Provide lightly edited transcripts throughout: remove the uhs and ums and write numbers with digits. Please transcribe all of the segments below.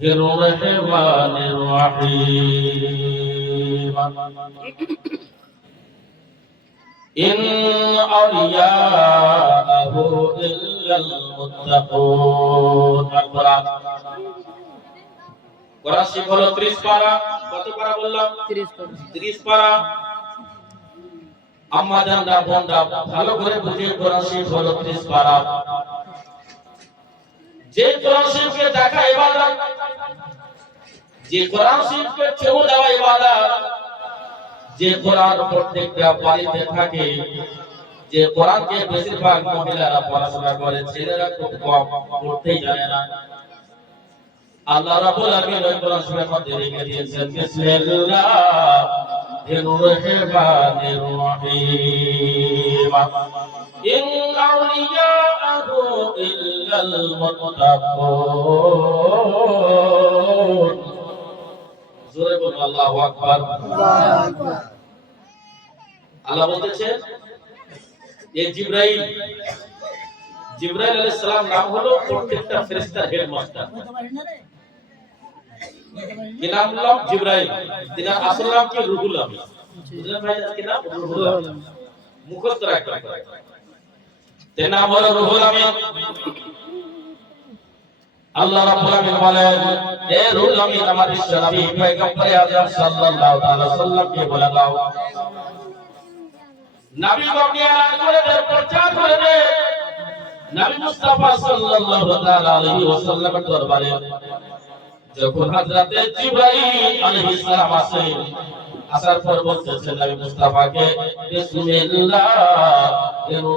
الرحمن الرحيم إن أولياءه إلا المتقون القرآن কোরআন শিখ হলো 30 পারা। কত পারা বললাম? 30 পারা। আম্মা জানরা বোনরা ভালো করে বুঝে, কোরআন শিখ হলো 30 পারা। যে কোরআন শিখকে দেখা ইবাদত, যে কোরআন শিখকে চুমু দেওয়া ইবাদত, যে কোরআন প্রত্যেকটা বাড়িতে থাকে, যে কোরআনকে বেশিরভাগ মহিলারা পড়াশোনা করে, ছেলেরা খুব কম পড়তেই জানে না। আল্লাহ রাব্বুল আলামিন ওই কোরআন শরীফের মধ্যে লিখে দিয়েছেন বিসমিল্লাহির রহমানির রহিম ইন আউলিয়াহু ইল্লাল মুত্তাকুন। জোরে বলুন আল্লাহু আকবার। আল্লাহু আকবার। আল্লাহ বলতেছেন এই জিবরাইল আলাইহিস সালাম নাম হলো প্রত্যেকটা ফেরেশতার হেডমাস্টার। কি নাম হলো? জিবরাইল। তিনার আসল নাম কি? রুহুল আমিন। বুঝলেন ভাই? কি নাম? রুহুল আমিন। মুখস্থ রাখতে হবে। তিনার নাম হলো রুহুল আমিন। আল্লাহ রাব্বুল আমিন বলেন, হে রুহুল আমিন, আমার বিশ্ব নবী পয়গম্বর আযম সাল্লাল্লাহু তাআলা সাল্লামকে বলে দাও, নবী গণকে এলান করে দে, প্রচার করে দে, নবী মুস্তাফা সাল্লাল্লাহু তাআলা আলাইহি ওয়াসাল্লামের দরবারে যখন হযরতে জিবরাইল আলাইহিস সালাম আসেন, আসার পর বলতেছেন নবী মুস্তাফাকে বিসমিল্লাহির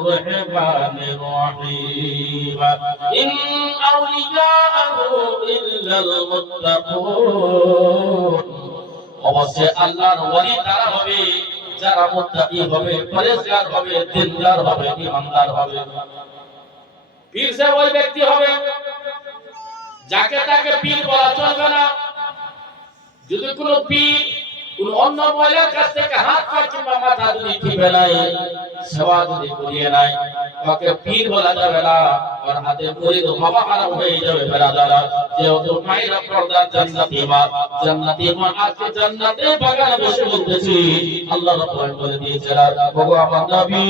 রহমানির রহিম ইন আউলিয়াহু ইল্লাল মুত্তাকুন। অবশ্যই আল্লাহর ওলি তারা হবে যারা মুত্তাকি হবে, পরেজগার হবে, দিনদার হবে, ঈমানদার হবে। পীর সে ওই ব্যক্তি হবে যাকে তাকে পীর বলা চলবে না। যদি কোনো পীর কোন অন্য মহিলার কাছ থেকে হাত পা কিংবা মাথা যদি টিপে নেয়, সেবা যদি করিয়ে নেয়, তাকে পীর বলা যাবে না। আর হাতে মুরিদ হওয়া হারাম হয়ে যাবে বেরাদারা। যেহেতু মায়েরা পর্দার জান্নাতি মা, জান্নাতি মা আজকে জান্নাতে বাগানে বসে বলতেছি, আল্লাহ রাব্বুল আলামিন বলে দিয়েছেন, ওগো আমার নবী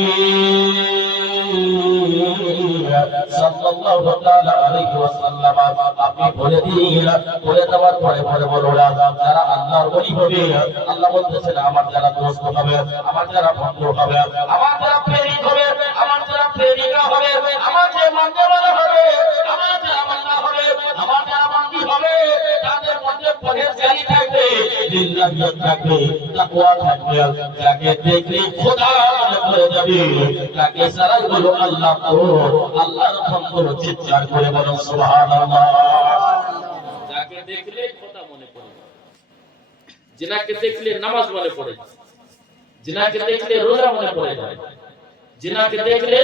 সাল্লাল্লাহু তাআলা আলাইহি ওয়াসাল্লাম, আপনি বলে দিন, বলে দেওয়ার পরে পরে বলুন, যারা আল্লাহর ওলি হবে, আল্লাহ বলতেছেন আমার যারা দোস্ত হবে, আমার যারা বন্ধু হবে, আমার যারা প্রেমিক হবে, আমার যারা প্রেমিকা হবে, আমার যে মাননেওয়ালা হবে, আমার যারা মান্না হবে, আমার যারা মান্নি হবে, তাদের মধ্যে পরহেজগারি থাকবে, লিল্লাহিয়ত থাকবে, তাকওয়া থাকবে। যাকে দেখলে খোদা মনে পড়ে যাবে, তাকে সারাই বলো আল্লাহ তো, আল্লাহর বন্ধুর চিৎকার করে বলো সুবহানাল্লাহ। যাকে দেখলে খোদা মনে পড়ে, जिनाके देखले नमाज मने पड़े, जिनाके देखले रोजा मने पड़े जाए, जिनाके देखले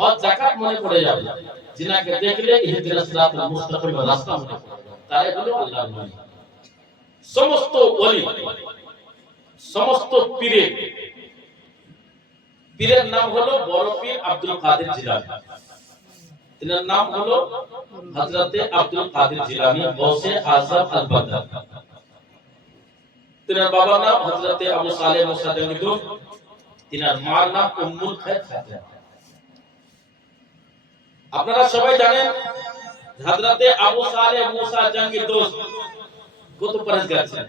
हज जाकात मने पड़े जाए, जिनाके देखले इहदिनास सिराताल मुस्ताकिम रास्ता मने पड़े जाए। तारे हलो आल्लाहर वली। समस्त वली, समस्त पीरेर नाम हलो बड़ पीर আব্দুল কাদের জিলানী। तिनार नाम हलो हजरते আব্দুল কাদের জিলানী गौसे आजम अल बगदाद। तिनार बाबार नाम हजरते আবু সালেহ মুসা জঙ্গিদুস, तिनार मार नाम उम्मुल खैर खाতুন। আপনারা সবাই জানেন হযরতে আবু সালেহ মুসা জঙ্গিদুস কত পরেজগার ছিলেন,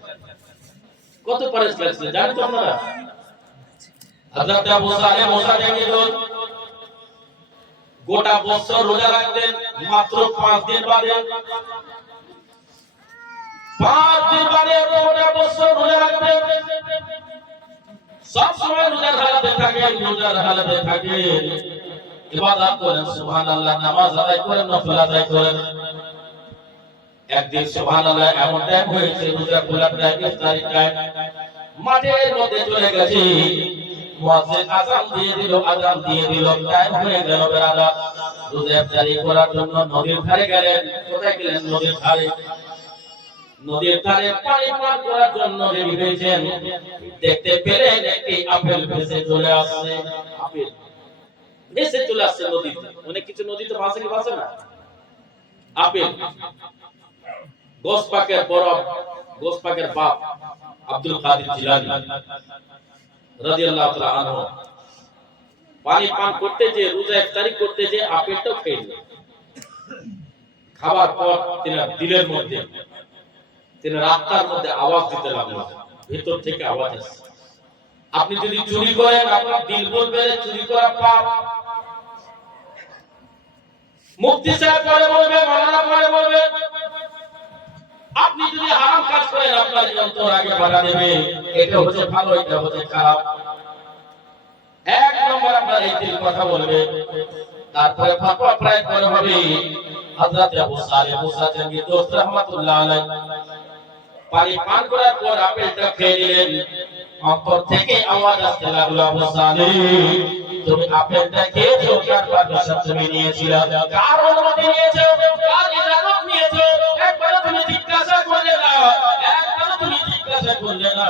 কত পরেজগার ছিলেন জানেন তো আপনারা? হযরতে আবু সালেহ মুসা জঙ্গিদুস গোটা বছর রোজা রাখতেন, মাত্র 5 দিন বাদে 5 দিন বাদে গোটা বছর রোজা রাখতেন। সব সময় রোজার হালাতে থাকেন, রোজার হালাতে থাকেন, ইবাদত করেন, সুবহানাল্লাহ, নামাজ আদায় করেন, নফল আদায় করেন। একদিন সুবহানাল্লাহ এমন টাইম হয়েছে, রোজা খোলার টাইম, ইফতারি টাইম, মাঠের মধ্যে চলে গেছে, মুয়াজ্জিন আযান দিয়ে দিল, আযান দিয়ে দিল, টাইম হয়ে গেল বেরাদা। রোজা ইফতারি করার জন্য নদীর ধারে গেলেন। কোথায় গেলেন? নদীর ধারে। নদীর ধারে পানি পান করার জন্য রেডি হয়েছেন, দেখতে পেলেন একটি আপেল ভেসে চলে আসছে। আপেল ভেসে চলে আসছে নদীতে। অনেক কিছু নদীতে ভাসে কি ভাসে না? আপেল গোস পাকের বড় গোস পাকের বাপ আব্দুল কাদের জিলানী রাদিয়াল্লাহু তাআলা আনহু পানি পান করতে যে রোজা ইফতারি করতে যে আপেলটাও খেয়ে নিলেন। খাবার পর তিনি দিলের মধ্যে তিনি রাস্তার মধ্যে আওয়াজ দিতে লাগলো, ভিতর থেকে আওয়াজ আসছে। আপনি যদি চুরি করেন আপনার দিল বলবে চুরি করা পাপ। মুফতি সাহেব পরে বলবে, মাওলানা পরে বলবে, আপনি যদি হারাম কাজ করেন আপনার অন্তর আগে বাধা দেবে, এটা হচ্ছে ভালো, এটা হচ্ছে খারাপ। এক নম্বর আপনার এই তিন কথা বলবে, তারপরে ফাতোয়া প্রায় করে হবে। হযরত আবু সালেহ মুসা জাঙ্গি দোস্ত রাহমাতুল্লাহ আলাইহি পানি পান করার পর আপেলটা খেয়ে নিলেন। অন্তর থেকে আওয়াজ আসতে লাগলো, আবু সালেহ তুমি আপেলটা খেয়েছো, কার পারমিশন তুমি নিয়েছিলে, কার অনুমতি নিয়েছো, কার ইজাজত নিয়েছো? একবার তুমি জিজ্ঞাসা করলে না, একবার তুমি জিজ্ঞাসা করলে না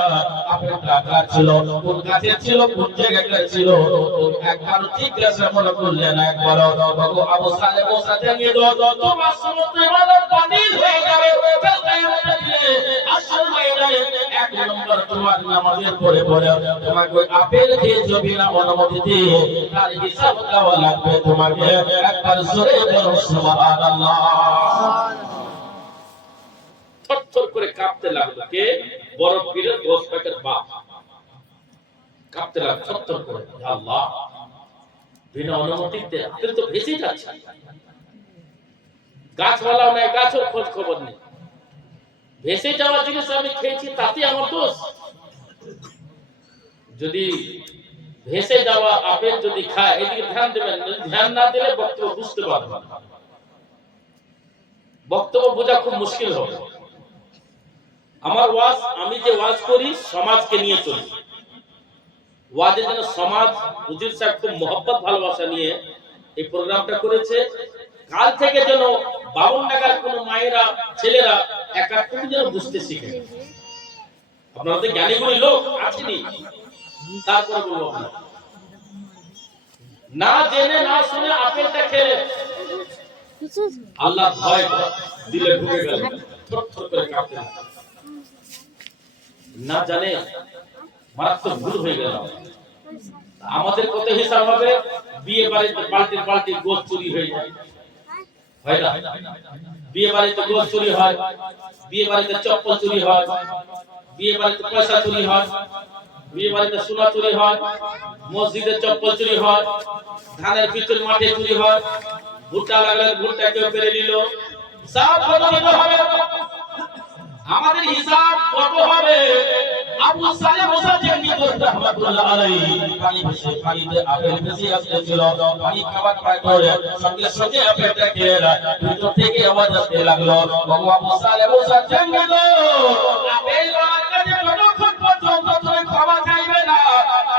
আপেলটা কার ছিল, কোন গাছের ছিল, কোন জায়গাটার ছিল, তুমি একবার জিজ্ঞাসা মনে করলে না। একবার বাবু আবু সালেহ মুসা জাঙ্গি দোস্ত তোমার সমস্ত ইবাদত বাতিল হয়ে যাবে। আসল ময়দানে এক নম্বর তোমার নামাজের পরে পরে তোমাকে ওই আপেল খেয়েছো বিনা অনুমতিতে, তার হিসাব দেওয়া লাগবে তোমাকে। একবার জোরে বলো সুবহানাল্লাহ। থরথর করে কাঁপতে লাগলো কে? বড় পীরের গোস পাকের বাপ কাঁপতে লাগলো থরথর করে। আল্লাহ, বিনা অনুমতিতে আপেল তো ভেসে যাচ্ছে, গাছওয়ালাও নাই, গাছের খোঁজ খবর নেই, ভেসে যাওয়া জিনিস আমি খেয়েছি, তাতে আমার দোষ? যদি ভেসে যাওয়া আপেল যদি খায়, এদিকে ধ্যান দেবেন, ধ্যান না দিলে বক্তব্য বুঝতে পারবেন, বক্তব্য বোঝা খুব মুশকিল হবে। আমার ওয়াজ, আমি যে ওয়াজ করি সমাজকে নিয়ে চলি, ওয়াজের জন্য সমাজ, হুজুর সাহেব খুব মহব্বত ভালোবাসা নিয়ে এই প্রোগ্রামটা করেছে। কাল থেকে যেন বাবন টাকার কোন মায়েরা ছেলেরা একাত্তর যেন বুঝতে শিখে। আপনারা তো জ্ঞানীগুলি লোক আছেনি, তারপরে বলবো আপনারা না জেনে না শুনে আপেলটা খেলে আল্লাহ ভয় দিলে ঢুকে গেল, থরথর করে কাঁপতে লাগলো। না জানে মারাত্মক ভুল হয়ে গেল। আমাদের কত হিসাব হবে, বিয়ে বাড়িতে পাল্টি পাল্টি গোশ চুরি হয়ে যায়, হয় না? বিয়ে বাড়িতে গোশ চুরি হয়, বিয়ে বাড়িতে চপ্পল চুরি হয়, বিয়ে বাড়িতে পয়সা চুরি হয়, বিয়ে বাড়িতে সোনা চুরি হয়, মসজিদে চপ্পল চুরি হয়, ধানের পিছল মাঠে চুরি হয়, ভুট্টা লাগলে ভুট্টা কেউ পেরে নিল, সব বদলিত হবে। আমাদের হিসাব কত হবে? আবু সালেহ মুসা জাঙ্গি দোস্ত রাহমাতুল্লাহ আলাইহি পানিতে আপেল ভেসে আসছিল, পানি খাবার পায় করে সঙ্গে সঙ্গে আপেলটা খেয়ে ভিতর থেকে আওয়াজ আসতে লাগলো, বাবু আবু সালেহ মুসা জাঙ্গি দোস্ত আপেল কাছে যতক্ষণ পর্যন্ত তুমি ক্ষমা চাইবে না,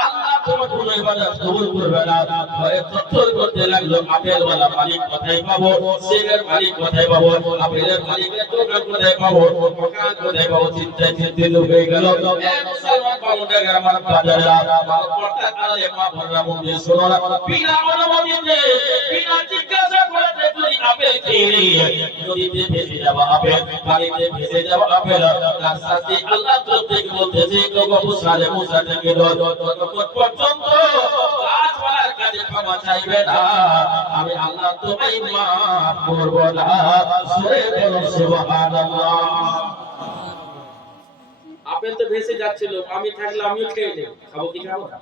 আল্লাহ তোমার কোনো ইবাদত কবুল করবে না। ভয়ে থরথর করতে লাগলো, আপেল ওয়ালা মালিক কোথায় পাবো, সেবের মালিক কোথায় পাবো, আপেলের মালিকের দোকান কোথায় পাবো, দোকান কোথায় পাবো, চিন্তায় চিন্তিত হয়ে গেল। মুসলমান বাবুটাকে আমার বাজারেরা পড়তে আলে মা ভররা মন্দির শোনো না, বিনা অনুমতিতে বিনা জিজ্ঞাসা করে তুই আপেল খেয়ে নিয়ে নদীতে ভেসে যাওয়া আপেল, পানিতে ভেসে যাওয়া আপেল, তার সাথে আল্লাহ প্রত্যেক বলতেছে আবু সালেহ মুসা জাঙ্গি দোস্ত যতক্ষণ পর্যন্ত গাছওয়ালার কাছে ক্ষমা চাইবে না, আমি আল্লাহ তোমায় মাফ করব না। জোরে বলো সুবহানাল্লাহ। আপেল তো ভেসে যাচ্ছিল, আমি থাকলে আমিও খেয়ে নেব, খাবো কি খাবো না?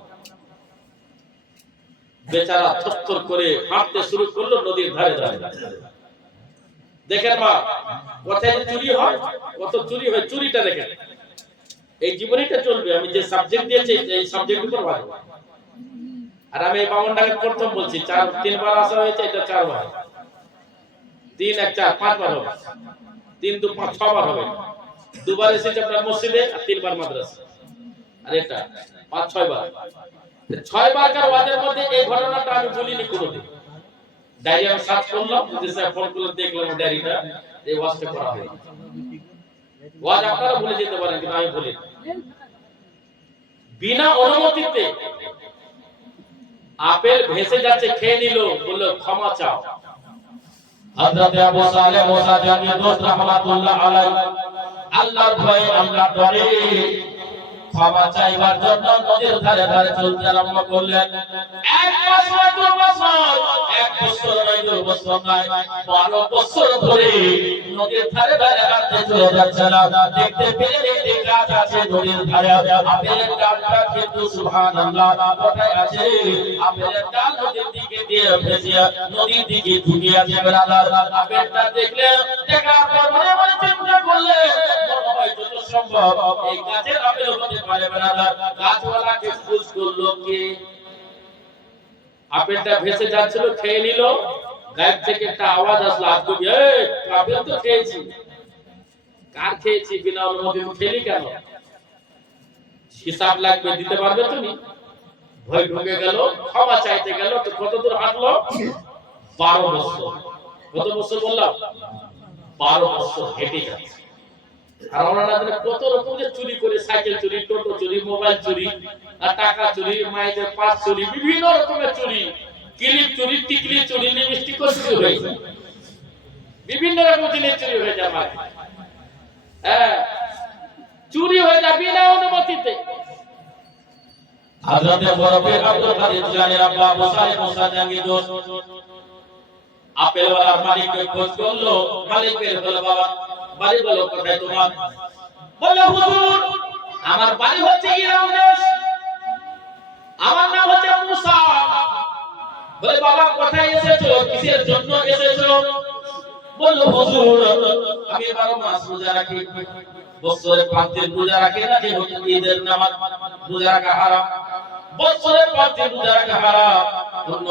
বেচারা থরথর করে হাঁটতে শুরু করলো নদীর ধারে ধারে। দেখেন মা, কোথায় চুরি হয়, কত চুরি হয়, চুরিটা দেখেন। এই জীবনীটা চলবে, আমি যে সাবজেক্ট দিয়েছি এই সাবজেক্ট উপর ভালো। আর আমি এই বামনটাকে প্রথম বলছি, 3বার আসা হয়েছে, এটা 4বার, 3 1 4 5বার হবে, 3 2 5 6বার হবে। 2বার এসেছে আপনার মসজিদে আর 3বার মাদ্রাসা, আর এটা 5 6 বার। 6 বার কার ওয়াজের মধ্যে এই ঘটনাটা আমি বলিনি কোনোদিন। ডায়রি আমি সার্চ করলাম, যে স্যার ফোন করে দেখলাম ডায়রিটা, এই ওয়াজটা করা হয়। ওয়াজ আপনারা ভুলে যেতে পারেন, কিন্তু আমি বলি বিনা অনুমতিতে আপেল ভেসে যাচ্ছে, খেয়ে নিল, বললো ক্ষমা চাও। হযরত আবু সালেহ মুসা জানি দোস্ত রাহমাতুল্লাহ আলাইহি আল্লাহর ভয়ে আমরা ডরে ক্ষমা চাইবার জন্য নদীর ধারে ধারে চলতে আরম্ভ করলেন। এক বছর, 2 বছর, 1 বছর নয়, 2 বছর নয়, 12 বছর ধরে নদীর ধারে ধারে হাঁটতে চলে যাচ্ছিলাম। দেখতে পেলে একটি গাছ আছে নদীর ধারে, আপেলের ডালটা কিন্তু সুবহানাল্লাহ কোথায় আছে? আপেলের ডাল নদীর দিকে দিয়ে ভেসে নদীর দিকে ঢুকে আছে। ব্রাদার, আপেলটা দেখলে দেখার পর মনে মনে চিন্তা করলে মনে হয় যত সম্ভব এই গাছের আপেল হতে পারে। ব্রাদার, গাছওয়ালাকে খুশ করলো কে? আপেলটা ভেসে যাচ্ছিল, খেয়ে নিল, গায়েব থেকে একটা আওয়াজ আসলো, আজকে এই আপেল তো খেয়েছি। কার খেয়েছি? বিনা অনুমতি খেলি কেন? হিসাব লাগবে, দিতে পারবে তুমি? ভয় ঢুকে গেল, ক্ষমা চাইতে গেল। তো কত দূর হাঁটলো? 12 বছর। কত বছর বললাম? 12 বছর হেঁটে যাচ্ছে। আর ওনারা কত রকম যে চুরি করে, সাইকেল চুরি, টোটো চুরি, মোবাইল চুরি, আর টাকা চুরি, মায়েদের পাস চুরি, বিভিন্ন রকমের চুরি, ক্লিপ চুরি, টিকলি চুরি, লিপস্টিক চুরি হয়ে যায়, বিভিন্ন রকম জিনিস চুরি হয়ে যায়। হ্যাঁ, চুরি হয়ে যায় বিনা অনুমতিতে। হযরত বরফের আব্দুল কাদের জিলানীর আব্বা আবু সালেহ মুসা জাঙ্গি দোস্ত আপেলওয়ালার মালিককে খোঁজ করলো। মালিক বের হলো, বাবা বাড়ি বলো কোথায় তোমার? বলল, হুজুর আমার বাড়ি হচ্ছে ইরান দেশ, আমার নাম হচ্ছে মুসা। বলে, বাবা কোথায় এসেছো, কিসের জন্য এসেছো? বলল, হুজুর আমি 12 মাস রোজা রাখি, বছরে 5 দিন রোজা রাখি না, যেহেতু ঈদের নামাজ রোজা রাখা হারাম। বছরে 5 দিন রোজা রাখা হারাম।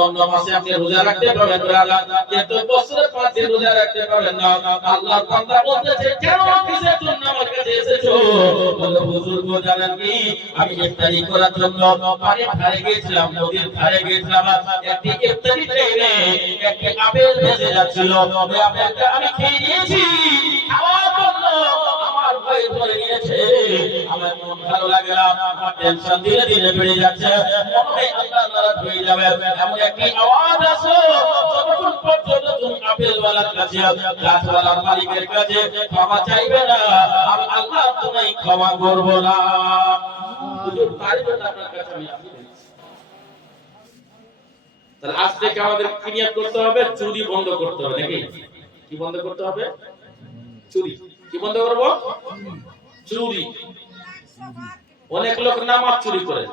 অন্য মাসে আপনি রোজা রাখতে পারবেন ব্রাদার, কিন্তু বছরে 5 দিন রোজা রাখতে পারবেন না। আল্লাহর বান্দা বলতেছে, কেন কিসের জন্য আমার কাছে এসেছো? বলে, হুজুর গো জানেন কি, আমি ইফতারি করার জন্য পানির ধারে গিয়েছিলাম, নদীর ধারে গিয়েছিলাম। একটি ইফতারি টাইমে একটি আপেল ভেসে যাচ্ছিল, ওই আপেলটা আমি খেয়ে নিয়েছি। খাওয়ার জন্য আমার ভয় ধরে নিয়েছে, আমার মন ভালো লাগে না, আমার টেনশন ধীরে ধীরে বেড়ে যাচ্ছে, মনে হয় আল্লাহ নারাজ হয়ে যাবে। এমন একটি আওয়াজ আসে, যতক্ষণ পর্যন্ত তুমি আপেলওয়ালার কাছে, গাছওয়ালার মালিকের কাছে ক্ষমা চাইবে না, আমি আল্লাহ তোমায় ক্ষমা করব না। হুজুর তাই জন্য আপনার কাছে আমি আসছি। তাহলে আজ থেকে আমাদের কি নিয়ত করতে হবে? চুরি বন্ধ করতে হবে, নাকি? কি বন্ধ করতে হবে? চুরি। কি বন্ধ করব? চুরি। অনেক লোক নামাজ চুরি করে,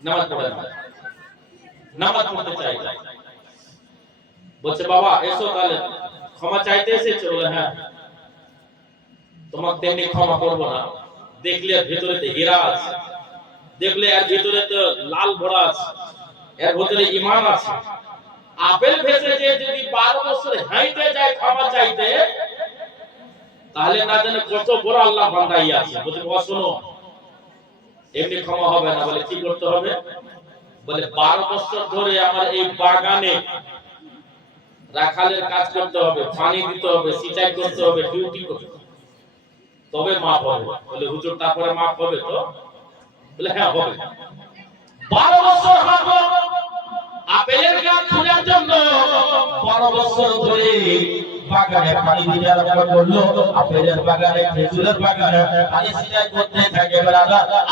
নামাজ পড়ে না, নামাজ পড়তে চাই না। বলছে, বাবা এসো, তাহলে ক্ষমা চাইতে এসেছো? বলে, হ্যাঁ। তোমাকে তেমনি ক্ষমা করব না। দেখলে ভেতরে তো হীরা আছে, দেখলে এর ভিতরে তো লাল ভরা আছে, এর ভিতরে ঈমান আছে। আপেল ভেসে যে যদি 12 বছর হাইতে যায় ক্ষমা চাইতে, তাহলে না জানে কত বড় আল্লাহ বান্দাই আছে। বলছে, বাবা শোনো, এমনি ক্ষমা হবে না। বলে, কি করতে হবে? বলে, 12 বছর ধরে আমার এই বাগানে রাখালের কাজ করতে হবে, পানি দিতে হবে, সিঁচাই করতে হবে, ডিউটি করতে হবে, তবে মাফ হবে। বলে, হুজুর তারপরে মাফ হবে তো? বলে, হ্যাঁ হবে। 12 বছর হাঁটলো আপেলের গাছ খোঁজার জন্য, 12 বছর ধরে বাগানে পানি দিতে আরম্ভ করলো। আপেলের বাগানে, খেজুরের বাগানে পানি সিঁচাই করতে থাকে।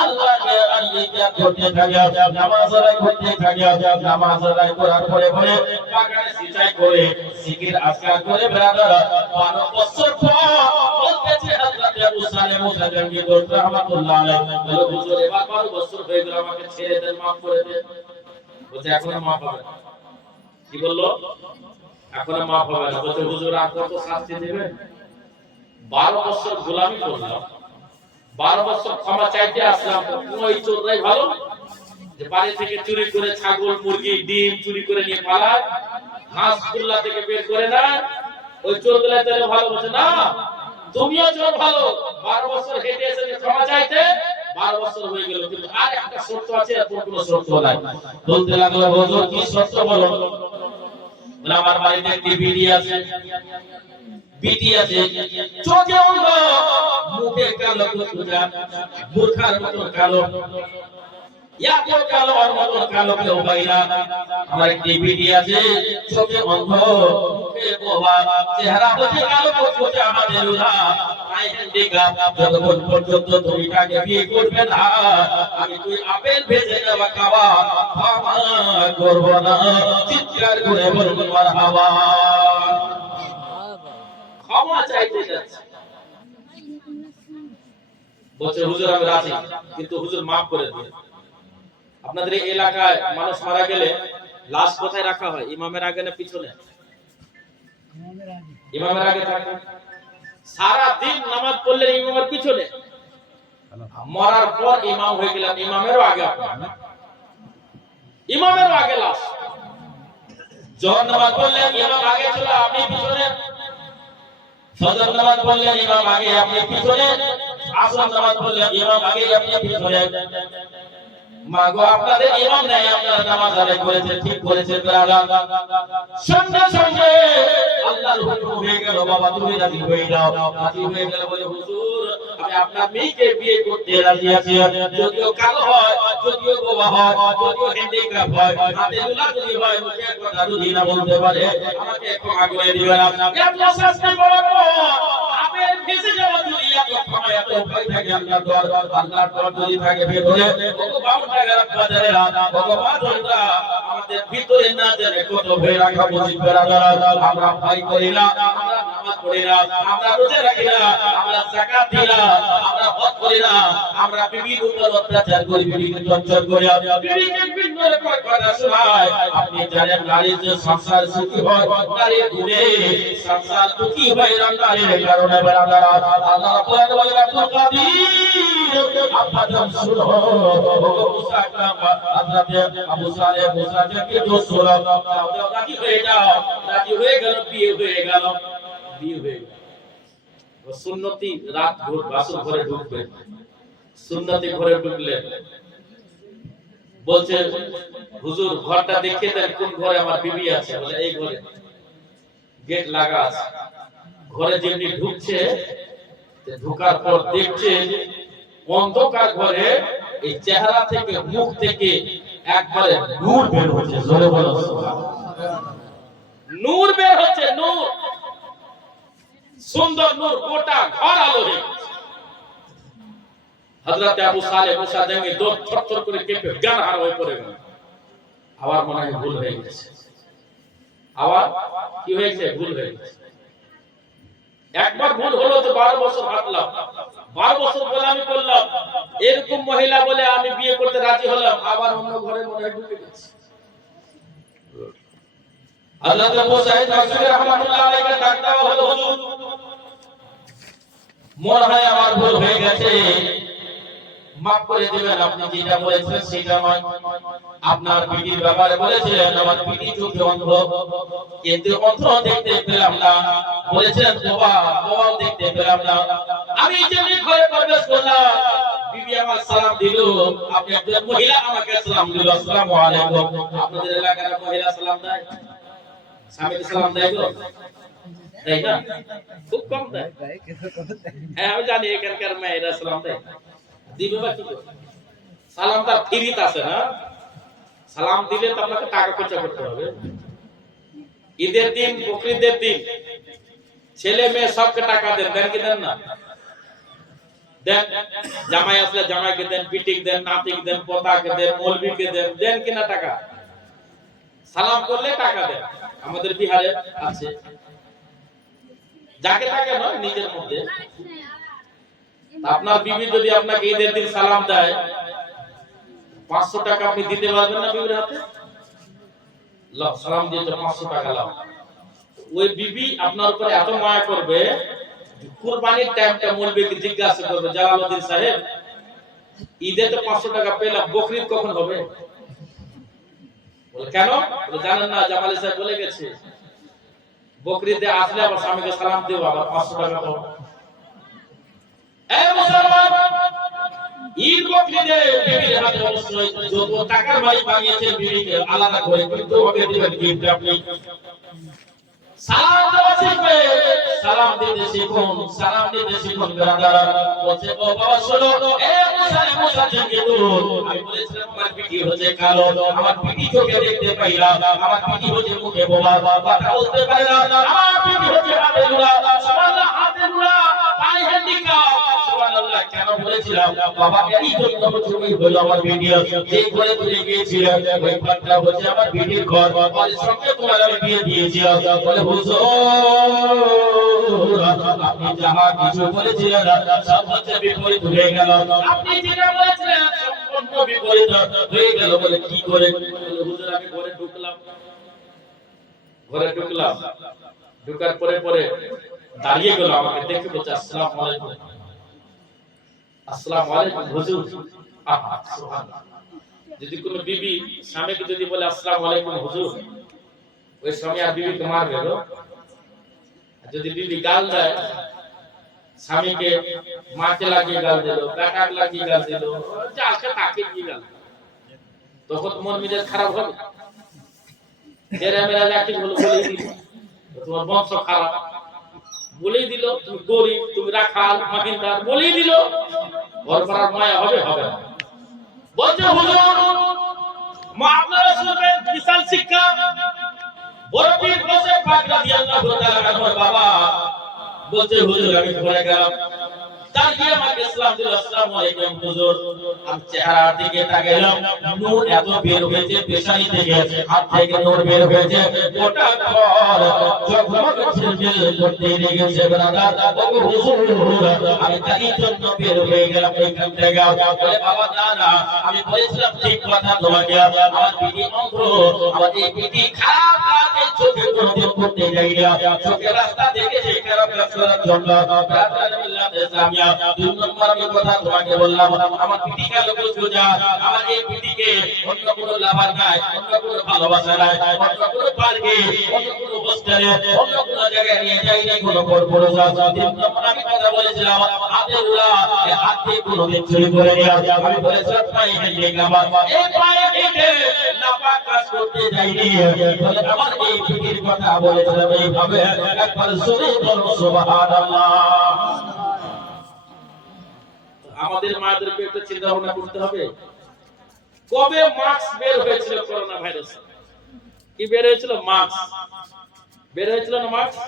আল্লাহকে আল্লাহ করতে থাকে, নামাজ আদায় করতে থাকে। নামাজ আদায় করার পরে পরে বাগানে সিঁচাই করে, জিকির আজকার করে। ব্রাদার 12 বছর পর বলতেছে হযরত আবু সালেহ মুসা জাঙ্গি দোস্ত রাহমাতুল্লাহ আলাইহি, বলে, হুজুর এবার 12 বছর হয়ে গেল, আমাকে ছেড়ে দেন, maaf করে দেন। বলছে, এখনো maaf হবে না। কি বললো? এখনো maaf হবে না। বলছে, হুজুর আর কত শাস্তি দেবেন? 12 বছর গোলামি করলাম, 12 বছর ক্ষমা চাইতে আসলাম, ওই চোররাই ভালো যে বাড়ি থেকে চুরি করে ছাগল, মুরগি, ডিম চুরি করে নিয়ে পালায়, হাঁস খুল্লা থেকে বের করে না, ওই চোরগুলাই তাহলে ভালো? বলছে, না, তুমিও চোর ভালো। 12 বছর হেঁটে এসে ক্ষমা চাইতে 12 বছর হয়ে গেল, কিন্তু আর একটা শর্ত আছে, এরপর কোনো শর্ত নাই। বলতে লাগলো, হুজুর কি শর্ত বলো? বলে, আমার বাড়িতে একটি বিটি আছে, চোখে অন্ধ, মুখে কালো কুচকুচা, মূর্খার মতো কালো, এত কালো আর মতো কালো কেউ পাই না। আমার একটি বিটি আছে, চোখে অন্ধ, চোখে বোবা চেহারা হচ্ছে কালো পথে আমাদের উলা আই হ্যান্ডিক্যাপ যতক্ষণ পর্যন্ত তুমি তাকে বিয়ে করবে না আমি তুই আপেল ভেজে দেওয়া খাওয়া ক্ষমা করব না চিৎকার করে বলবো মারহাবা ক্ষমা চাইতে যাচ্ছে বলছে হুজুর আমি রাজি কিন্তু হুজুর মাফ করে দিন আপনাদের এই এলাকায় মানুষ মারা গেলে লাশ কোথায় রাখা হয় ইমামের আগে না পিছনে ইমামের আগে থাকে সারা দিন নামাজ পড়লে ইমামের পিছনে মরার পর ইমাম হয়ে গেলাম ইমামেরও আগে আপনার ইমামেরও আগে লাশ জোহর নামাজ পড়লেন ইমাম আগে ছিল আপনি পিছনে ফজর নামাজ পড়লেন ইমাম আগে আপনি পিছনে আসর নামাজ পড়লেন ইমাম আগে আপনি পিছনে মাগো আপনাদের ইমাম নাই আপনারা নামাজ আদায় করেছেন ঠিক করেছেন সঙ্গে সঙ্গে আল্লাহর হুকুম হয়ে গেল বাবা তুমি রাজি হয়ে যাও রাজি হয়ে গেল বলে হুজুর আমি আপনার মেয়েকে বিয়ে করতে রাজি আছি যদিও কালো হয় যদিও বোবা হয় যদিও হ্যান্ডিক্যাপ হয় হাতে লুলা যদি হয় মুখে কথা যদি না বলতে পারে আমাকে ক্ষমা করে দিবেন এত শাস্তি বড় আপেল ভেসে যাওয়া যদি এত ক্ষমা এত ভয় থাকে আল্লাহর দর আল্লাহর দর যদি থাকে ভেতরে কত বাউন্ডারি বাজারে কত বাউন্ডারি আমাদের ভিতরে না জানে কত ভয় রাখা উচিত আমরা ভয় করি না আমরা নামাজ পড়ি না আমরা রোজা রাখি না আমরা যাকাত দিই না আমরা হজ করি না আমরা বিবির উপর অত্যাচার করি বিবিকে টর্চার করি বিবিকে বিভিন্ন রকম কথা শোনাই আপনি জানেন নারীর যে সংসার সুখী হয় নারীর গুণে সংসার সুখী হয় নারীর কারণে বেড়াদার আল্লাহ রাব্বুল আলামিন আব্দুল কাদির আপনাদের শুনো মুসা আকরাম হযরত আবু সালেহ মুসা কে তো শুনো রাজি হয়ে যাও রাজি হয়ে গেল বিয়ে হয়ে গেল বিয়ে হয়ে গেল ও সুন্নতি রাত ভোর বাসর ঘরে ঢুকবে সুন্নতি ঘরে ঢুকলে বলছে হুজুর ঘরটা দেখিয়ে দেন কোন ঘরে আমার বিবি আছে বলে এই ঘরে গেট লাগা আছে ঘরে যেমনি ঢুকছে ঢোকার পর দেখছে অন্ধকার ঘরে এই চেহারা থেকে মুখ থেকে একবারে নূর বের হচ্ছে জোরে বলো সুবহানাল্লাহ নূর বের হচ্ছে নূর সুন্দর নূর গোটা ঘর আলো হয়ে গেছে হযরত আবু সালেহ মুসা জঙ্গে দৌড় থরথর করে কেঁপে জ্ঞান হারা হয়ে পড়ে গেল আবার মনে হয় ভুল হয়ে গেছে আবার কি হয়েছে ভুল হয়ে গেছে একবার ভুল হলো তো 12 বছর হাঁটলাম 12 বছর গোলামি করলাম এরকম মহিলা বলে আমি বিয়ে করতে রাজি হলাম আবার অন্য ঘরে মনে হয় ঢুকে গেছে হযরত আবু সাঈদ মাসউদ রাহমাতুল্লাহ আলাইহি ডাক দেওয়া হলো হুজুর মনে হয় আমার ভুল হয়ে গেছে মাফ করে দিবেন আপনি যেটা বলেছেন সেটা নয় আপনার বিটির ব্যাপারে বলেছিলেন আমার বিটি চোখে অন্ধ কিন্তু অন্ধ দেখতে পেলাম না বলেছেন বাবা দেখতে পেলাম না আমি যেমনি ঘরে প্রবেশ করলাম বিবি আমার সালাম দিল আপনি একজন মহিলা আমাকে সালাম দিল আসসালামু আলাইকুম আপনাদের এলাকার মহিলা সালাম দেয় স্বামীকে সালাম দেয় গো দেয় না খুব কম দেয় হ্যাঁ আমি জানি এখানকার মেয়েরা সালাম দেয় দিবে বা কি সালাম তার ফ্রিতে আছে না সালাম দিলে তো আপনাকে টাকা খরচা করতে হবে ঈদের দিন বকরিদের দিন ছেলে মেয়ে সবকে টাকা দেন দেন কি দেন না দেন জামাই আসলে জামাইকে দেন পিটিক দেন নাতিকে দেন পোতাকে দেন মৌলবীকে দেন দেন কিনা টাকা সালাম করলে টাকা দেন আমাদের বিহারে আছে যাকে তাকে নয় নিজের মধ্যে আপনার বিবি যদি আপনাকে ঈদের দিন সালাম দেয় 500 টাকা আপনি দিতে পারবেন না বিবির হাতে লাও সালাম দিয়ে 500 টাকা লাও ওই বিবি আপনার উপরে এত মায়া করবে যে কুরবানির টাইমটা মৌলবীকে জিজ্ঞাসা করবে জালালউদ্দিন সাহেব ঈদে তো 500 টাকা পেলাম বকরিদ কখন হবে বলে কেন বলে জানেন না জামালি সাহেব বলে গেছে বকরিদে আসলে আবার স্বামীকে সালাম দেব আবার 500 টাকা দাও এই মুসলমান ঈদ বকরিদে বিবির হাতে অবশ্যই যত টাকার মালিক বানিয়েছেন বিবিকে আলাদা করে কিন্তু ওকে দিবেন গিফট আপনি সালাম দেওয়া শিখবে সালাম দিতে শিখুন, সালাম দিতে শিখুন ব্রাদার। বলছে ও বাবা শোনো, এ মুসা জেগে তো আমি বলেছিলাম আমার পিঠি হচ্ছে কালো, আমার পিঠি চোখে দেখতে পাই না, আমার পিঠি হচ্ছে মুখে বোমা, কথা বলতে পারে না, আমার পিঠি হচ্ছে হাতে লুলা, সুবহানাল্লাহ, হাতে লুলা, পায়ে হ্যান্ডিক্যাপ, সুবহানাল্লাহ। কেন বলেছিলাম বাবা এই জন্য ছবি হলো আমার ভিডিও যে করে তুলে গিয়েছিলাম, ওই ঘরটা হচ্ছে আমার ভিডিওর ঘর, আর সঙ্গে তোমার আমি বিয়ে দিয়েছি। বলে হুজুর আপনি যাহা কিছু বলেছিলেন সব হচ্ছে বিপরীত হয়ে গেল, আপনি যেটা বলেছিলেন সম্পূর্ণ বিপরীত হয়ে গেল। বলে কি করে? বলে হুজুর আমি ঘরে ঢুকলাম, ঢুকার পরে দাঁড়িয়ে গেল, আমাকে দেখে বলছে আসসালামু আলাইকুম, আসসালামু আলাইকুম হুজুর। আহা সুবহানাল্লাহ। যদি কোনো বিবি স্বামীকে যদি বলে আসসালামু আলাইকুম হুজুর, ওই স্বামী আর বিবিকে মারবে গো। যদি বিবি গাল দেয় স্বামীকে, মাকে লাগিয়ে গাল দিল, বেটাকে লাগিয়ে গাল দিল, যাকে তাকে কি গাল, তখন মন মেজাজ খারাপ হবে। জেরা মেরা যাকে বলে বলেই দিল তোমার বংশ খারাপ, বলেই দিল তুমি গরিব, তুমি রাখাল মাহিন্দার, বলেই দিল, ঘর করার মায়া হবে হবে না। বলছে হুজুর মা আপনারা শুনবেন বিশাল শিক্ষা। বড় পীর হোসেন পাক রাদিয়াল্লাহু তাআলা আমার বাবা বলছে হুজুর আমি ঘরে গেলাম, তার গিয়ে আমাকে ইসলাম দিল, আসসালামু আলাইকুম হুজুর। আমি চেহারার দিকে তাকাইলাম, নূর এত বের হয়েছে পেশানি থেকে, হাত থেকে নূর বের হয়েছে, গোটা ঘর ঝকঝক ঝিলমিল করতে লেগেছে ব্রাদার। ও হুজুর আমি তাই জন্য বের হয়ে গেলাম এইখান থেকে। বলে বাবা না না, আমি বলেছিলাম ঠিক কথা তোমাকে, আমার পিঠি অন্ধ, আমার এই পিঠি খারাপ কাজে চোখে কোনোদিন করতে যাই না, চোখে রাস্তা দেখেছে খারাপ কাজ করার জন্য। ব্রাদার মিল্লাতে ইসলামিয়া দুই নম্বর আমি কথা তোমাকে বললাম, আমার পিঠি কালো সোজা, আমার এই পিঠিকে অন্য কোনো লাভার নাই, অন্য কোনো ভালোবাসা নাই, অন্য কোনো পার্কে, অন্য কোনো হোস্টেলে, অন্য কোনো জায়গায় নিয়ে যাই নাই কোনো কর্পোরেশন। তিন নম্বর আমি কথা বলেছিলাম হাতে উড়া, হাত দিয়ে কোনোদিন চুরি করে নিয়ে আমি বলেছিলাম পায়ে হেঁটে গেলাম, এই পায়ে হেঁটে নাপাক কাজ করতে যাইনি। বলে আমার এই পিঠির কথা বলেছিলাম এইভাবে, একবার জোরে বলো সুবহানাল্লাহ। আমাদের মাদেরকে একটা চিন্তা ভাবনা করতে হবে। কবে মাস্ক বের হয়েছিল করোনা ভাইরাস, কি বের হয়েছিল? মাস্ক বের হয়েছিল না মাস্ক?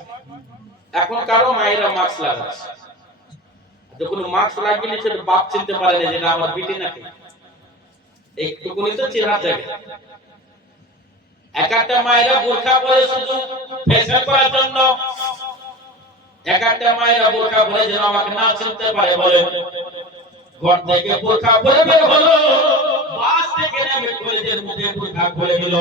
এখন কারো মায়েরা মাস্ক লাগাচ্ছে, যখন মাস্ক লাগিয়ে নিচ্ছে বাপ চিনতে পারে না যে না আমার বিটি নাকি, একটুকুনি তো চেনার জায়গা। এক একটা মায়েরা বোরখা পরে শুধু ফ্যাশন করার জন্য, এক একটা মায়েরা বোরখা পরে যেন আমাকে না চিনতে পারে বলে ঘর থেকে বোরখা পরে বের হলো, বাস থেকে নেমে কলেজের মুখে বোরখা খুলে দিল,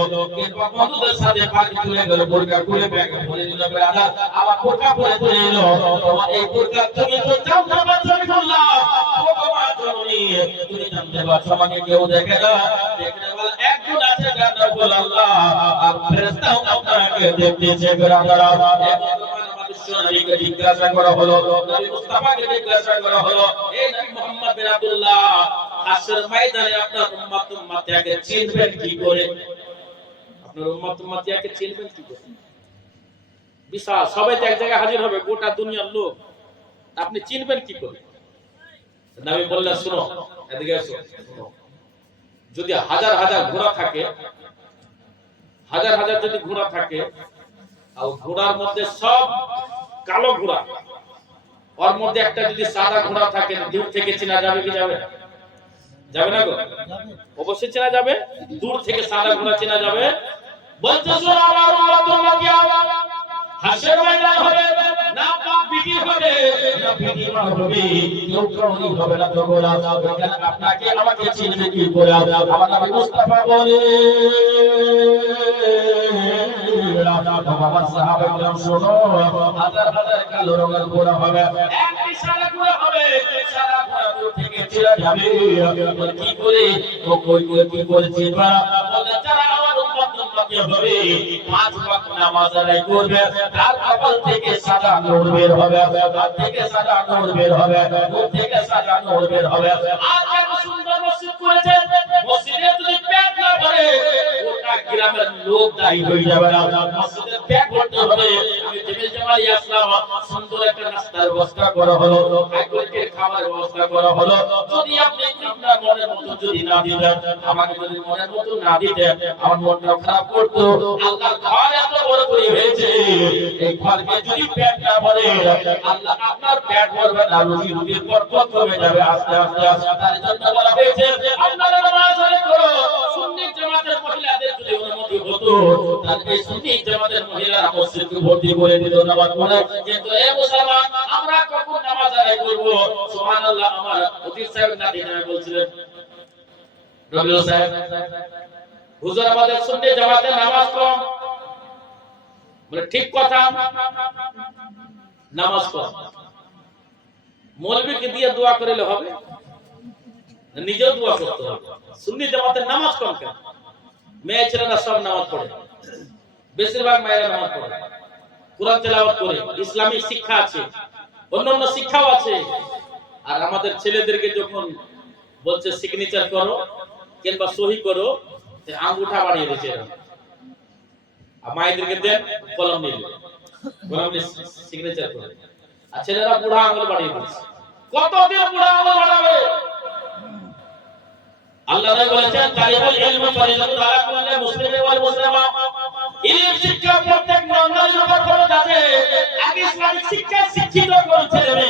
এরপর বন্ধুদের সাথে পার্টি চলে গেল, বোরখা খুলে ব্যাগ খুলে দিল, ব্রাদার আবার বোরখা পরে চলে এলো। তোমার এই বোরখা তুমি তো জানতে পারছো না, ভগবান জননী তুমি জানতে পারছো আমাকে কেউ দেখে না, দেখতে বলে একজন আছে যার নাম হলো আল্লাহ, আর ফেরেশতাও আপনাকে দেখতেছে ব্রাদার। নবীকে জিজ্ঞাসা করা হলো, নবী মুস্তাফাকে জিজ্ঞাসা করা হলো, এই নবী মুহাম্মদ বিন আব্দুল্লাহ হাসর ময়দানে আপনার উম্মতকে চিনবেন কি করে? আপনার উম্মতকে চিনবেন কি করে? বিশাল সবাই তো এক জায়গায় হাজির হবে, গোটা দুনিয়ার লোক, আপনি চিনবেন কি করে? নবী বললেন শুনো, এদিকে এসো, যদি হাজার হাজার ঘোড়া থাকে, হাজার হাজার যদি ঘোড়া থাকে, আর ঘোড়ার মধ্যে সব কালো ঘোড়া, ওর মধ্যে একটা যদি সাদা ঘোড়া থাকে, দূর থেকে চেনা যাবে কি যাবে? যাবে না গো? অবশ্যই চেনা যাবে, দূর থেকে সাদা ঘোড়া চেনা যাবে। বলতে শুনো আমার উম্মতকে, হাসর ময়দান হবে না বাপ বিটি হবে না বিটি মা হবে, কেউ কাউরি হবে না, তো গোলা এখানে আপনাকে আমাকে চিনবে কি করে? আমার নবী মুস্তাফা বলে বাবা সাহাবা বলেন শোনো, হাজার হাজার কালো রঙের ঘোড়া হবে, একটি সাদা ঘোড়া হবে, সাদা ঘোড়া দূর থেকে চেনা যাবে। কি করে ও কই কি করে চিনবা? বলে যারা আমার উম্মতকে হবে, পাঁচ ওয়াক্ত নামাজ আদায় করবে, তার কপাল থেকে সাদা নূর বের হবে, তার থেকে সাদা নূর বের হবে, নূর থেকে সাদা নূর বের হবে। আর এত সুন্দর মসজিদ করেছে, মসজিদে যদি পেট না ভরে গোটা গ্রামের লোক দায়ী হয়ে যাবে না, মসজিদে পেট ভরতে হবে। আমি জমিল জামালি আসলাম, সুন্দর একটা নাস্তার ব্যবস্থা করা হলো, খাদ্যের খাবারের ব্যবস্থা করা হলো। যদি আপনি আপনার মনের মতো যদি না দিতেন, আমাকে যদি মনের মতো না দিতেন, আমার মনটা খারাপ করতো। আল্লাহর ঘর এত বড় করে হয়েছে, এই ঘরকে যদি পেট না ভরে, আল্লাহ আপনার পেট ভরবে না, রুটি রুটির বরকত কমে যাবে আস্তে আস্তে আস্তে। তার জন্য বলা হয়েছে আপনারা নামাজ আদায় করো। সুন্নি জামাতের মহিলাদের যদি অনুমতি হতো, তাহলে এই সুন্নি জামাতের মহিলারা মসজিদে ভর্তি করে দিত নামাজ পড়ে। কিন্তু এ মুসলমান, আমরা কখন নামাজ আদায় করব? সুবহানাল্লাহ। আমার অতীত সাহেব নাতি নামে বলছিলেন, রবিউল সাহেব, হুজুর আমাদের সুন্নি জামাতে নামাজ কম। বলে ঠিক কথা, নামাজ কম। মৌলবীকে দিয়ে দোয়া করিলে হবে? নিজেও দোয়া করতে হবে। সুন্নি জামাতের নামাজ কম কেন? মেয়ে ছেলেরা সব নামাজ পড়ে, বেশিরভাগ মায়েরা নামাজ পড়ে, কুরআন তেলাওয়াত করে, ইসলামিক শিক্ষা আছে, অন্যান্য শিক্ষাও আছে। আর আমাদের ছেলেদেরকে যখন বলছে সিগনেচার করো কিংবা সহি করো, আঙ্গুঠা বাড়িয়ে দিচ্ছে। আর মায়েদেরকে দেন কলম নিয়ে, কলম নিয়ে সিগনেচার করে। আর ছেলেরা বুড়া আঙ্গুল বাড়িয়ে দিচ্ছে। কতদিন বুড়া আঙ্গুল বাড়াবে? আল্লাহ বলেছেন তালিবুল ইলমি ফরিদাতুন আলা কুল্লি মুসলিমিন ওয়াল মুসলিমা। ইলম শিক্ষা প্রত্যেক মুসলমানের উপর ফরজ আছে। আগে ইসলামিক শিক্ষা শিক্ষিত করতে হবে,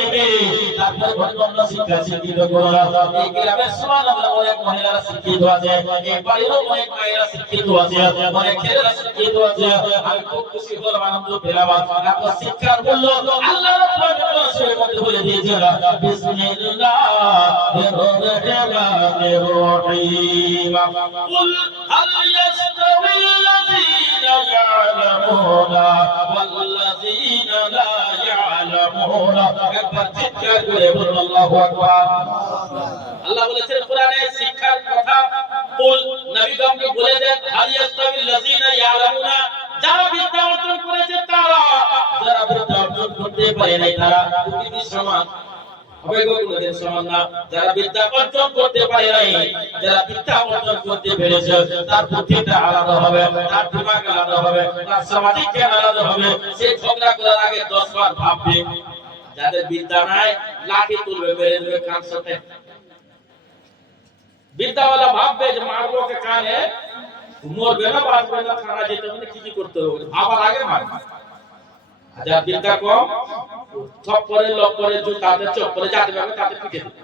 তারপর অন্যান্য শিক্ষা শিক্ষিত করা। এই গ্রামের সুবহানাল্লাহ অনেক মহিলারা শিক্ষিত আছে, এই বাড়িরও অনেক মায়েরা শিক্ষিত আছে, অনেক ছেলেরা শিক্ষিত আছে। আমি খুব খুশি হলাম, আনন্দ পেলাম। এত শিক্ষার মূল্য আল্লাহ রাব্বুল আলামিন বলে দিয়েছেন, বিসমিল্লাহির রহমানির রহিম। কুল হাল ইয়াস্তাওই আল্লাযীনা ইয়ালামুনা ওয়াল্লাযীনা লা ইয়ালামুনা। একবার চিৎকার করে বলুন আল্লাহু আকবার। আল্লাহ বলেছেন কোরআনে শিক্ষার কথা, কুল নবীগণকে বলে দেন, হাল ইয়াস্তাওই আল্লাযীনা ইয়ালামুনা, যারা বিদ্যা অর্জন করেছে তারা, যারা বিদ্যা অর্জন করতে পারে নাই তারা পৃথিবীর সমান হবে কোনদিন সমান না। যারা বিদ্যা অর্জন করতে পারে নাই, যারা বিদ্যা অর্জন করতে পেরেছে, তার বুদ্ধিটা আলাদা হবে, তার দিমাগ আলাদা হবে, তার সামাজিক জ্ঞান আলাদা হবে। সে ঝগড়া করার আগে 10 বার ভাববে। যাদের বিদ্যা নাই, লাঠি তুলবে, মেরে দেবে কান সাথে। বিদ্যাওয়ালা ভাববে যে মারবো কে কানে, মরবে না, বাঁচবে না, থানা যেতে মানে কি করতে হবে, ভাবার আগে মারবে। যার বিদ্যা কম, থপ্পরে লপ্পরে জুতাতে চপ্পরে যাতে পারবে তাতে পিঠে দেবে,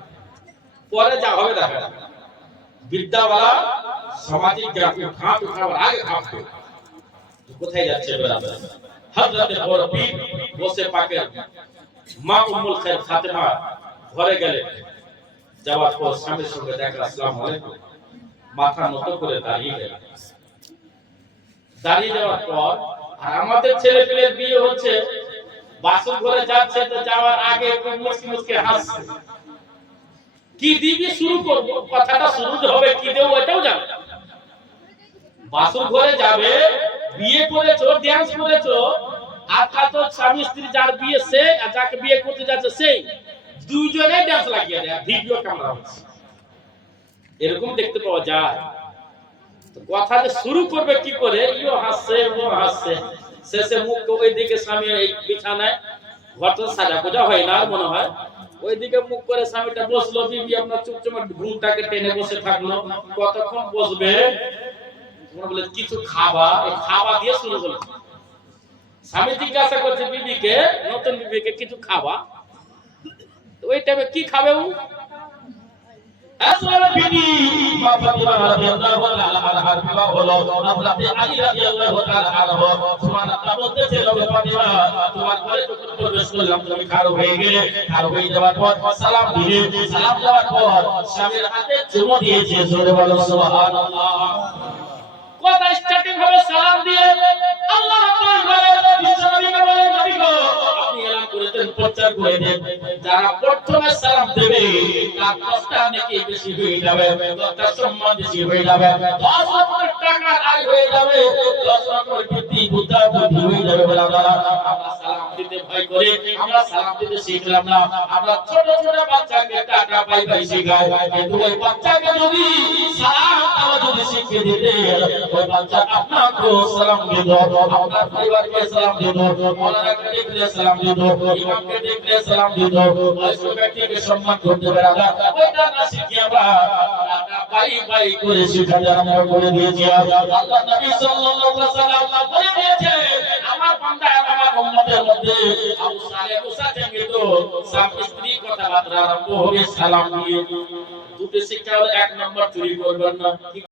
পরে যা হবে দেখা যাবে। বিদ্যাওয়ালা সামাজিক জ্ঞান ঘাট উঠাবার আগে ভাববে কোথায় যাচ্ছে বেড়াবে। হযরতে বড় পীর বসে পাকের মা উম্মুল খায়র ফাতেমা ঘরে গেলেন। যাওয়ার পর স্বামীর সঙ্গে দেখা, আসসালামু আলাইকুম, মাথা নত করে দাঁড়িয়ে গেলেন। দাঁড়িয়ে যাওয়ার পর, আর আমাদের ছেলে পেলের বিয়ে হচ্ছে, বাসর ঘরে যাচ্ছে, তো যাওয়ার আগে একটু মুচকি মুচকি হাসছে। কি দিবি শুরু করব, কথাটা শুরু হবে কি দেব ওটাও জানে। বাসর ঘরে যাবে, বিয়ে করেছো, ডান্স করেছো, আজকাল তো স্বামী স্ত্রী যার বিয়ে সে আর যাকে বিয়ে করতে যাচ্ছে সেই, দুইজনে ডান্স লাগিয়ে দেয়, ভিডিও ক্যামেরা হচ্ছে, এরকম দেখতে পাওয়া যায়। তো কথা যে শুরু করবে কি করে, ইও হাসছে ও হাসছে, শেষে মুখ ওইদিকে, স্বামী এই বিছানায়, ঘরটা সাজা গোজা হয় না মনে হয়, ওইদিকে মুখ করে স্বামীটা বসলো, বিবি আপনার চুপচাপ ঘুমটাকে টেনে বসে থাকলো। কতক্ষণ বসবে, তোমরা বলে কিছু খাবা, এই খাবা দিয়ে শুরু করলো। স্বামী জিজ্ঞাসা করছে বিবিকে, নতুন বিবিকে, কিছু খাবা? ওই টাইমে কি খাবে ও? আসলে বিবি মা ফাতিমা রাদিয়াল্লাহু তাআলা আনহার বিবাহ হলো হযরত আলী রাদিয়াল্লাহু তাআলা আনহু। সুবহানাল্লাহ বলতেছে, নবী ফাতিমা তোমার ঘরে যখন প্রবেশ করলাম তুমি খাড়া হয়ে গেলে, খাড়া হয়ে যাওয়ার পর সালাম দিলে, সালাম দেওয়ার পর স্বামীর হাতে চুমু দিয়েছে। জোরে বলো সুবহানাল্লাহ। কথা স্টার্টিং হবে সালাম দিয়ে। আল্লাহ রাব্বুল আলামিন বিশ্বনবীকে বলেন, নবী গো আপনি এলান করেছেন, প্রচার করে দেন, যারা প্রথমে সালাম দেবে তার 10টা নেকি বেশি হয়ে যাবে, 10টা সম্মান বেশি হয়ে যাবে, 10 লক্ষ টাকার আয় হয়ে যাবে, 10 নম্বর বৃত্তি বুদ্ধা বুদ্ধি হয়ে যাবে। বলে আমরা সালাম দিতে ভয় করে, আমরা সালাম দিতে শিখলাম না। আমরা ছোট ছোট বাচ্চাকে টাটা বাই বাই শেখাই, কিন্তু ওই বাচ্চাকে যদি সালাম দেওয়া যদি শিখিয়ে দিতে, ওই বাচ্চা আপনাকে সালাম দিত, আপনার পরিবারকে সালাম দিত, মৌলানাকে দেখলে সালাম দিত, ইমামকে দেখলে সালাম দিত, বয়স্ক ব্যক্তিকে সম্মান করতে পারে না। ওইটা না শিখে আমরা টাটা বাই বাই করে শেখাতে আরম্ভ করে দিয়েছি। আল্লাহ নবী সাল্লাল্লাহু আলাইহি ওয়াসাল্লাম বলে দিয়েছে, আমার বান্দা আমার উম্মতের মধ্যে আবু সালেহ মুসা থেকে তো স্বামী স্ত্রী কথাবার্তা আরম্ভ হবে সালাম দিয়ে। দুটো শিক্ষা হলো, 1 নম্বর চুরি করবেন না।